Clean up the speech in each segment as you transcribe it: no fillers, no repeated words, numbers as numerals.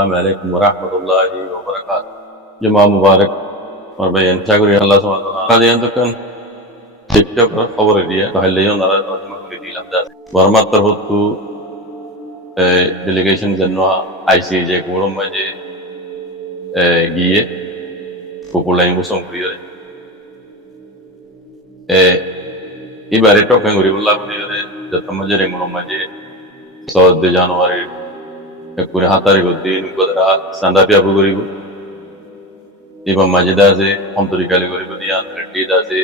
Assalamu alaikum warahmatullahi wabarakatuh. Jumaa Mubarak. और भाई इंशाअल्लाह अल्लाह सुब्हानहू व तआला दियां तो कन टिकटॉक पर खबर दिया तो हल्लेयों नारा तर्जुमा कर दिया हमदा वर्मा तरहतु delegation जनवा ICJ कोड़म मजे गिये populain busong priore ibare token guri bulla priore jatam manje rengono manje so de January ekure hatari goddi nukodara sanda pia buguri iba majida se omtori kali guri budiya retti da se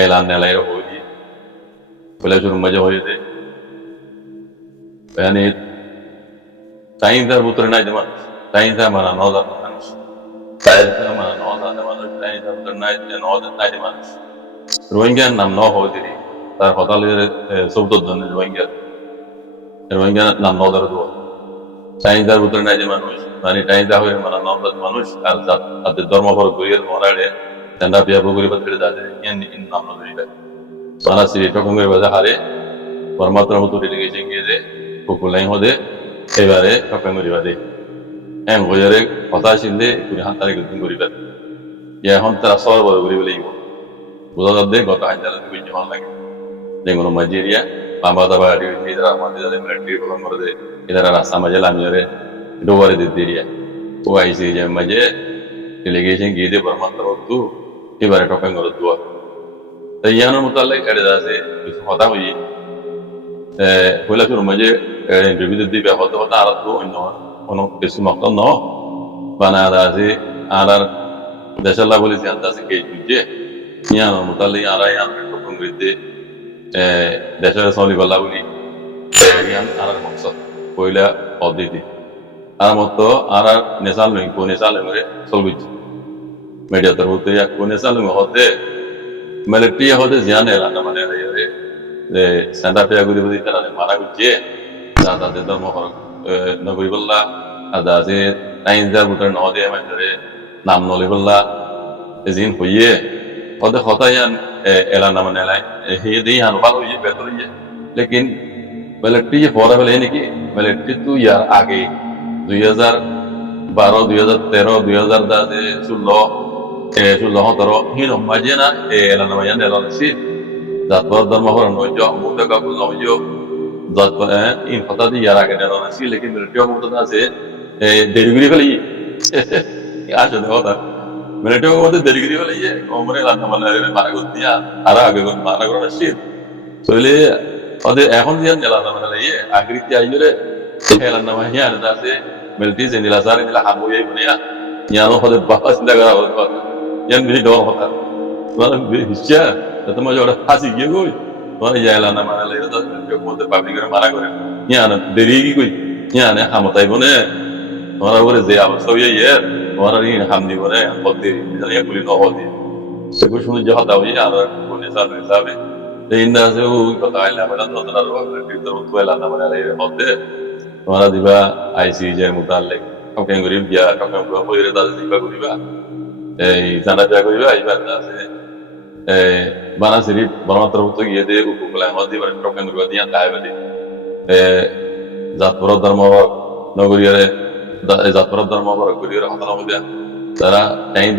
elan nelai hoyi bole shuru maje hoye de yani time dar butrna jama time da mana noda manush time da mana noda manush time da butrna noda time manush Rohingya nam no hodiri tar hotale sobdo donne Rohingya nam no dar do time da butrna jama manush mani time da hoye mana noda manush ar zat ad dharma por guriyar morale tanda pia buguri badre dade in nam no diribe sana siri tokunge baza hare परमात्मा Muthu delegation के जे populain hode ebare tokunge bade en goyare কথা শিন্দে কুনি হাতারে গদিন করিবে ইয়া হম তারা সর বড় করিবে লাগিব বুঝা দে গত হাজার দিন জমা লাগে যেগুলো মাইজেরিয়া পামাদা বাড়ি ইদরা আমাদের যাদের মিলিটারি প্রোগ্রাম করে দে ইদরা রাস্তা মাঝে লামিয়ে ডোবারে দে দিরিয়া ও আইসি যে মাঝে delegation গিয়ে দে परमात्मा মুতু এবারে tokunge করে দুয়া তাই ইয়ানোর মুতাল্লিক এড়ে আছে কিছু কথা হই পয়লা শুরু মাঝে বিবিধ দিবে হতে হতে আর তো অন্য কোনো বেশি মক্ত ন বানাদা আছে আর দেশাল্লাহ বলেছি আন্দাজে কে বুঝে ইয়ানোর মুতাল্লিক আর ইয়ান টকন গইতে দেশের সলি বলা বলি ইয়ান আর মকসদ পয়লা পদ্ধতি আর মতো আর নেশাল লই কোন নেশাল লই সলবিচ মিডিয়া তরফতে এক কোন নেশাল লই হতে মিলিটারি হতে জানে না মানে যে সাদা পেয়া গুলি বলি তারা মারা গুজে দাদা দে ধর্ম নগরী বললা আদা যে টাইম যা বুটার ন দে মানে নাম নলি বললা এজিন হইয়ে ওদে হতায়ান এলা না মানে লাই হে দেই আন ভালো হইয়ে বেতর হইয়ে लेकिन মিলিটারি ফরা বলে নাকি মিলিটারি তো ইয়ার আগে 2012 2013 2010 16 17 হিন মাঝে না এলা না মানে এলা C Zatpor dharma horan hojo, muda kabul na hojo, zatpor in fata di yara ke dero nasi, lekin military muda na se derigiri kali ye, aja de hoda, military muda derigiri kali ye, omre la na mala re mara gutti ya, ara age gon mara gora nasi, so le ode ehon diya nela na mala ye, agri ti ayo le, hela na mah ya na se military se nila sare nila hamu ye bunia, ya no hode bahas nda gara hoda, yan bhi dor hoda, mana hisya Tapi macam orang kasih dia koi, orang jalan nama mana lagi tu, jauh mode public orang marah kore. Ni ana deri koi, ni ana ham tay bone, orang kore zaya so ye, orang ni ham di kore, hot deri, misalnya kulit no hot deri. Sebab semua jahat tahu ye, orang kone sahaja. Jadi indah sehu kata ayah mana tu orang orang kita tu ayah nama mana lagi hot deri. Orang diba ICJ mutalek, kau yang gurib dia, kau yang berapa ira dah diba guriba. Sana dia guriba, ibarat dah se. Bana sirip bana terbuka gaya deh, ukuran mati pada token berbuat yang kaya bedi. Zat perut dharma naguri ada, zat perut dharma naguri ada hata nama dia. Tara time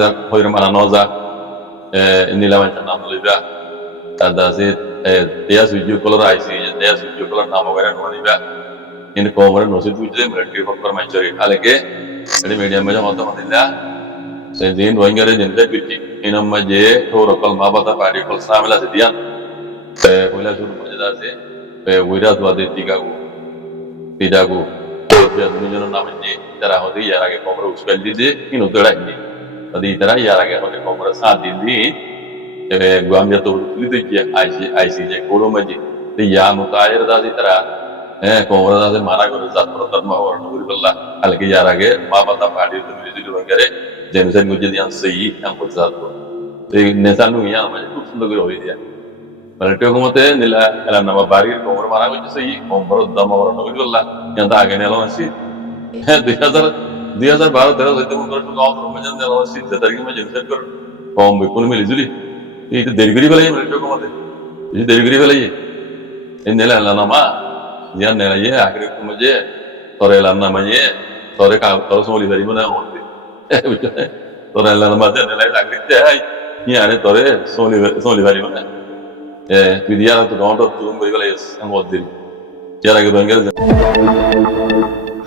dah koi ramana noza, inilah macam nama lebih. Ada sih dia suju kolor IC, dia suju kolor nama orang nama lebih. Ini cover nosi tujuh mereka fakir mencuri. Aleke, jadi media macam apa tu dia. Sejin Rohingya re jende biti inam maje thoro kal mabata party kal samela sedian pula shuru majeda se wirat wade tigagu ya dunyo namanje tara hodi yara ke komra uskal dide ino tera ni adi tera yara ke hodi komra sa dindi guamya to lide kiya ICJ kodo maje te ya mutayir da di tera komra da se mara gore zat pratarma hor nuri balla alke yara ke mabata party to military Rohingya Jensen gujil yang sahih yang bersatu. Jadi nesan nu yang macam tu sendiri kau dia. Mereka kumate nila kalau nama barir komor mana gujil sahih komor dama orang nak gujil lah yang tak agen elok nasi. 2012 itu komor tu kau terus macam elok nasi. Tetapi macam Jensen kor kom berpun milijuli. Itu derigiri balai mereka kumate. Itu derigiri balai. Ini nila nama dia nila ye akhirnya kumaje তোরে এলার না মানে তোরে তোর সমলি পারিব না তোরা এলার মাঝে নেলাই লাগতে আরে তোরে সমলি পারিব না তুই দিয়া তো ডন্ট তুম করি গেলে দিন ইয়ার আগে ব্যাংকের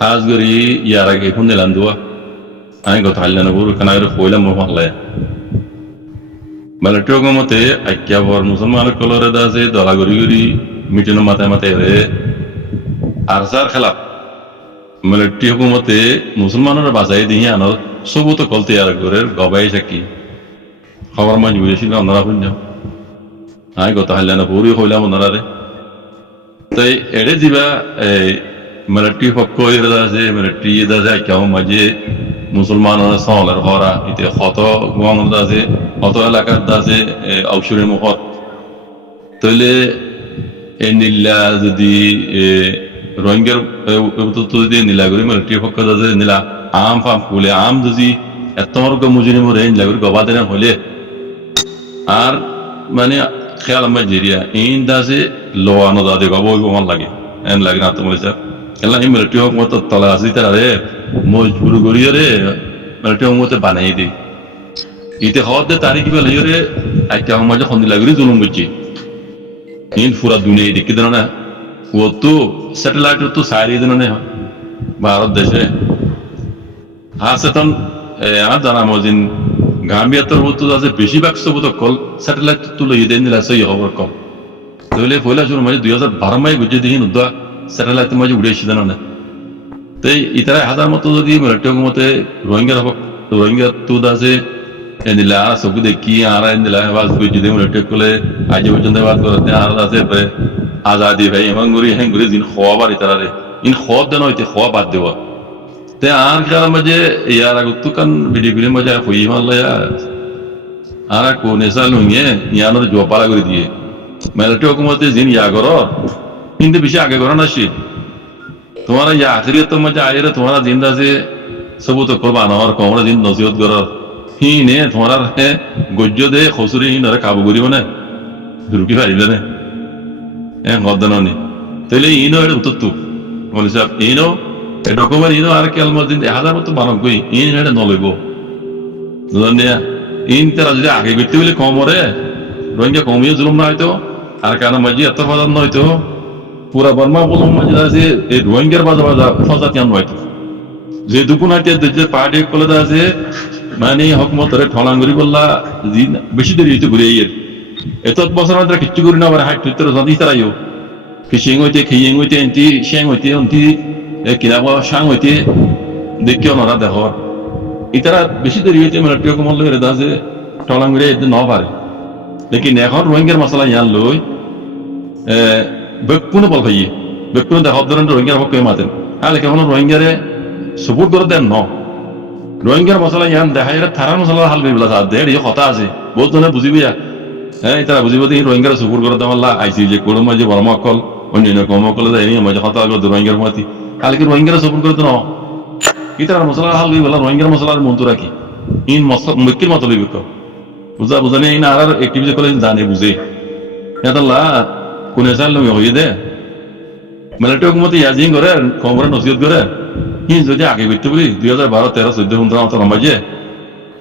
কাজ করি ইয়ার আগে এখন দিলাম দুয়া আমি কথা হাল্লানো পুরো কানাগরে কইলাম মহল্লায় Malatio mate akia bor musulman kolore da se dola guri guri mitino mate re arsar khala malatio mate musulmanor bazai dihi ano sobu to kolte ar gore gobai saki khabar man jure shi na hunja ai gota halana puri hoila monara re tai ede jiba malatio hokko ira se malatio da se akia maje মুসলমানের সহলের হরা ইতে কত Guang আছে কত এলাকার আছে ঔষধের মুখত তইলে এই নীলা যদি রোহিঙ্গার যদি নীলাগুড়ি মিলিটারি পক্ষ আছে নীলা আম ফাম ফুলে আম যদি এত বড় মুজরিম রে নীলাগুড়ি গবাদের হলে আর মানে খেয়াল আমার জেরিয়া ইন দাসে লোয়ানো দাদে গব মন লাগে এন লাগে না তোমার স্যার এলা এই মিলিটারি হোক মতো তলা আসি তারা রে মজবুর করিয়ে রে মিলিটারি হোক মতো বানাই দিই ইতে হওয়ার দে তারিখ বেলা রে একটা মাঝে খন্দি লাগি জুলুম করছি ইন পুরা দুনিয়া দেখি দেন না ও তো স্যাটেলাইট তো সারিয়ে দেন না ভারত দেশে হাসেতন আর জানা মজিন গাম্বিয়াতর তো আছে বেশিরভাগ সব তো কল স্যাটেলাইট তুলে দেন দিলা সেই খবর কম তাহলে পয়লা শুরু মাঝে 2012 মাই গুজে দিন উদা স্যাটেলাইট মাঝে উড়ে এসে দেন না তাই ইতারা হাজার মতো যদি মিলিটারি মতে রোহিঙ্গা তো আছে এনিলা সবু দেখি আর এনিলা বাস গুজে দিন মিলিটারি কোলে আজ পর্যন্ত বাদ করতে আর আছে আজাদি ভাই এমন গুরি হ্যাঁ গুরি দিন খোয়া বাড়ি তারা রে ইন খোয়া দেন হইতে খোয়া বাদ দেওয়া তে আর খেলার মাঝে ইয়ার আগত কান ভিডিওগুলির মাঝে হই মাল্লা আর কোন এসা লুঙ্গে ইয়ানোর জোপালা করে দিয়ে মিলিটারি হুকুমতে জিন ইয়া করো কিন্তু বেশি আগে করো না শীত তোমার ইয়া আখরিয়ত মাঝে আয়ের তোমার জিন্দা আছে সবু তো করবা না আর কমরা জিন নসিহত করো হি নে তোমার গজ্য দে খসুরি হি নরে কাবু করিব না দুরুকি পারিবে না গদ্দানি তাহলে ইনো এটা উত্তর তো বলি সাহেব ইনো ডকুমেন্ট ইনো আর কেল মদিন 1000 মতো বানক গই ইন এটা নলইব জানিয়া ইন তারা যদি আগে করতে বলে কম রে রোহিঙ্গা কমিয়ে জুলুম না হয়তো আর কারণ মাঝে এত বাজার নয়তো পুরা বর্মা বলুম মাঝে আছে এই রোহিঙ্গার বাজার ফজা কেন হয়তো যে দুপুন হাতে যে পার্টি কলে আছে মানে হকমতরে ঠলাঙ্গুরি বললা বেশি দেরি হইতে ঘুরে এত বছর মধ্যে কিচ্ছু করি না আবার হাইট ভিতরে জানি তারাইও কিসিং হইতে খিয়েং হইতে এন্টি শ্যাং হইতে অন্তি কিনাব সাং হইতে দেখিও নরা দেখ ইতারা বেশি দেরি হইতে মিলিটারি হুকুমত লই রেদা যে ঠলাঙ্গুরি এদিন ন পারে লেকিন এখন রোহিঙ্গার মশলা ইয়ান লই বেকুনো বল ভাই বেকুনো দেখ ধরনের রোহিঙ্গার পক্ষে মাতেন হ্যাঁ কেমন রোহিঙ্গারে সপোর্ট করে দেন ন রোহিঙ্গার মশলা ইয়ান দেখাই থারার মশলা হাল করিবলা দেড় এই কথা আছে বহুত ধরনের বুঝিবি হ্যাঁ তারা বুঝিব যে রোহিঙ্গার সপোর্ট করে দেওয়া আইসি যে কোনো মাঝে বড় মকল অন্যান্য কমকল দেয়নি মাঝে কথা করতো রোহিঙ্গার মাতি কালকে রোহিঙ্গার সপোর্ট করে দেন ইতার মশলা হাল করিবলা রোহিঙ্গার মশলার মন্তু রাখি ইন মক্কির মতো লইব বুঝা বুঝানি ইন আর একটিভিটি করে জানে বুঝে ইয়াদাল্লা কোন এসাল লমি হইয়ে দে মিলিটারি হুকুমতে ইয়াজিং করে কমরে নসিহত করে হি যদি আগে করতে বলি 2012 13 14 15 মতো মাঝে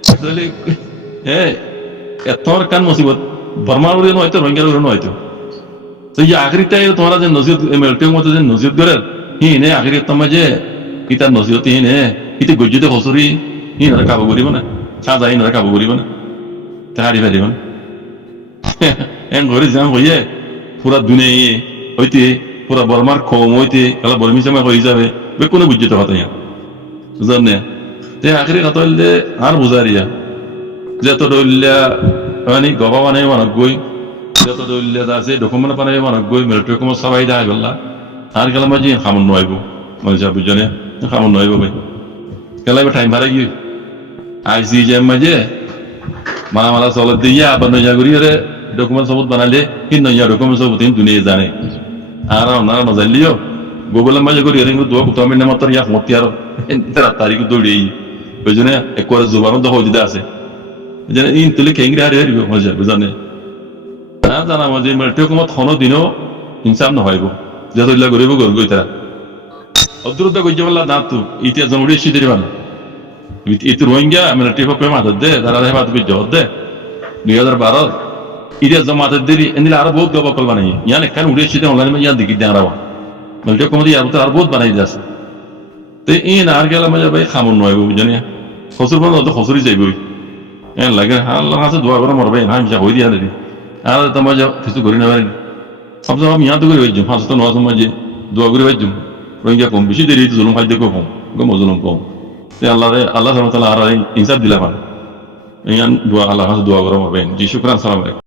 তাহলে এত কান মুসিবত বর্মার উড়ে নয়তো রোহিঙ্গার উড়ে নয়তো তো এই আখরিটা তোমরা যে নসিহত মিলিটারি মতো যে নসিহত করে হি নে আখরি তোমার যে ইতার নসিহত হি নে ইতে গজ্জিতে খসুরি হি নরে কাবু করিব না সাজা হি নরে কাবু করিব না তাহারি পারিব না এন ঘরে যাম হইয়ে পুরা দুনিয়া হইতে পুরা বর্মার কম হইতে খেলা বর্মি সময় হয়ে যাবে বে কোনো বুঝতে কথা ইয়া বুঝলেন না তে আখরি কথা হইলে আর বুঝারিয়া যত দলিয়া মানে গবা বানাই মানক গই যত দলিয়া আছে ডকুমেন্ট বানাই মানক গই মিলিটারি হুকুমত সবাই যায় বললা আর গেলাম মাঝে খামন নয়ব মানে যা বুঝনে খামন নয়ব ভাই গেলাম টাইম ভাড়া গিয়ে আইসি জ্যাম মাঝে মালা চলত দিয়া আবার নয়া করি রে ডকুমেন্ট সবুত বানালে কি নয়া ডকুমেন্ট সবুত দুনিয়া জানে আর ওনারা নজানলিও গুগলের মাঝে করি রিং দোয়া কুতামির নাম তোর ইয়া মতি আর তারিখ দৌড়ি বুঝনে একবারে জুবানো দহ দিদা আছে যেন ইন তুলে কেংরে হারি হারিব মজা বুঝানে না জানা মজা মিলিটারি হুকুমত কোনো দিনও ইনসাফ নহয়ব যত ইল্লা করিব গই তারা অদ্রুত গজ্জমাল্লা দাঁত ইতিহাস জনগণের শীতের বান itu Rohingya military ko pema de dara de baat bi jod de 2012 ইতিহাস জমাতে দেরি এন্দিলা আরো বহুত গব কল বানাই ইয়ানে কান উড়ে শীতে অনলাইন মে ইয়ান দিকি দেন রাও মিলিটারি কমিটি আর তো আর বহুত বানাই যাস তে ইন আর গেলা মজা ভাই খামুন নয় গো জানি খসুর বন্ধ তো খসুরি যাইবই এন লাগে আল্লাহ কাছে দোয়া করে মরবে না আমি যা হই দিয়া দেরি আর তো মজা কিছু করি না পারি সবসময় আমি ইয়াদ করে হইজুম হাস তো নয় মাঝে দোয়া করে হইজুম রোহিঙ্গা কম বেশি দেরি তো জুলুম খাইতে কম গো মজলুম কম তে আল্লাহ সুবহানাহু ওয়া তাআলা আর ইনসাফ দিলা পারে ইয়ান দোয়া আল্লাহ কাছে দোয়া করে মরবে জি শুকরান সালাম আলাইকুম